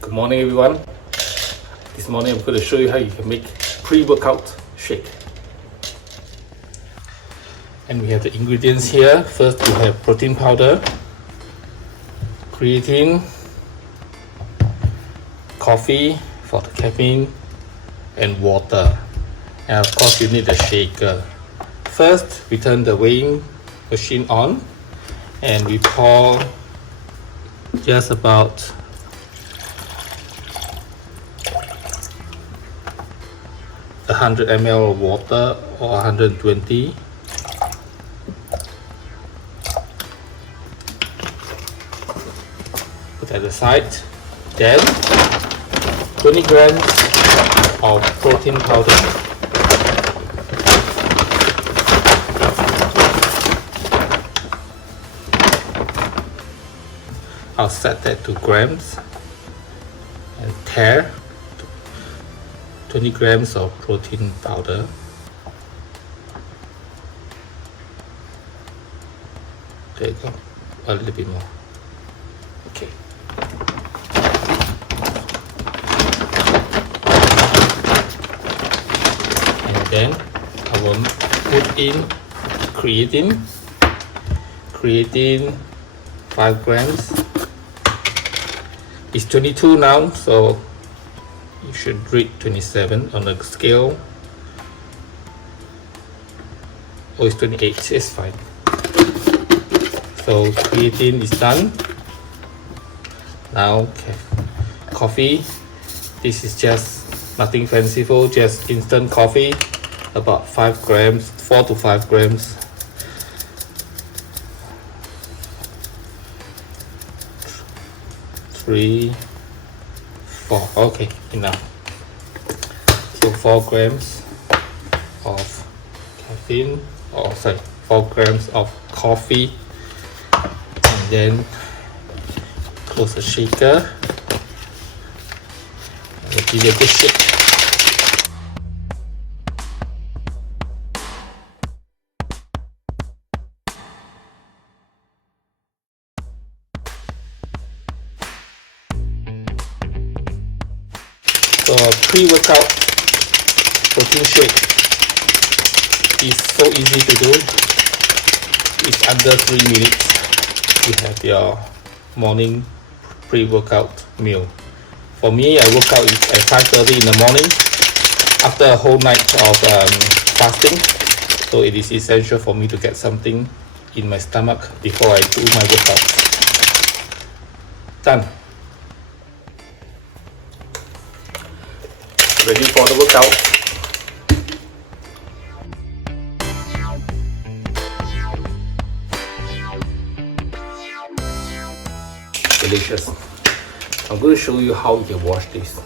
Good morning everyone. This morning I'm going to show you how you can make pre-workout shake. And we have the ingredients here. First we have protein powder, creatine, coffee for the caffeine, and water. And of course you need a shaker. First we turn the weighing machine on and we pour just about 100 ml of water or 120. Put at the side. Then 20 grams of protein powder. I'll set that to grams and tare 20 grams of protein powder. There you go, a little bit more. Okay. And then I will put in creatine. Creatine 5 grams. It's 22 now, so you should read 27 on the scale. Oh, it's 28, it's fine. So creatine is done. Now coffee. This is just nothing fanciful, just instant coffee. About 5 grams, 4 to 5 grams. Three, 4, okay, enough. So 4 grams of caffeine, or sorry, 4 grams of coffee, and then close the shaker. We'll give it a good shake. So a pre-workout protein shake is so easy to do. It's under 3 minutes. You have your morning pre-workout meal. For me, I work out at 5:30 in the morning after a whole night of fasting. So it is essential for me to get something in my stomach before I do my workout. Done. Ready for the workout. Delicious. I'm going to show you how you can wash this.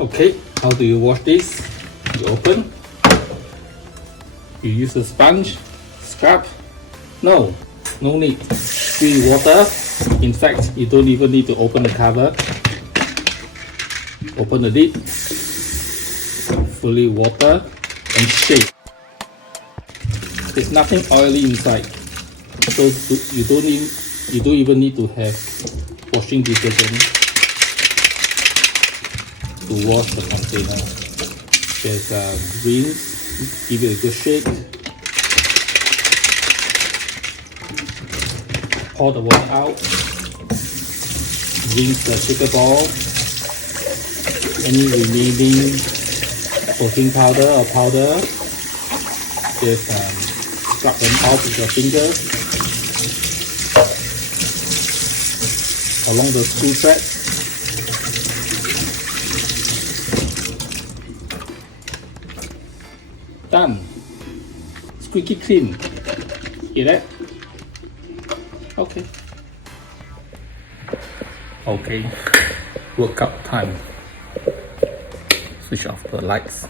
Okay, how do you wash this? You open. You use a sponge, scrub. No need. Free water. In fact, you don't even need to open the cover. Open the lid, fully water, and shake. There's nothing oily inside, so you don't even need to have washing detergent to wash the container. Just rinse, give it a good shake, pour the water out, rinse the shaker ball. Any remaining protein powder or powder, just scrub them out with your fingers along the screw thread. Done. Squeaky clean. Hear that? Okay. Okay. Workout time. Switch off the lights.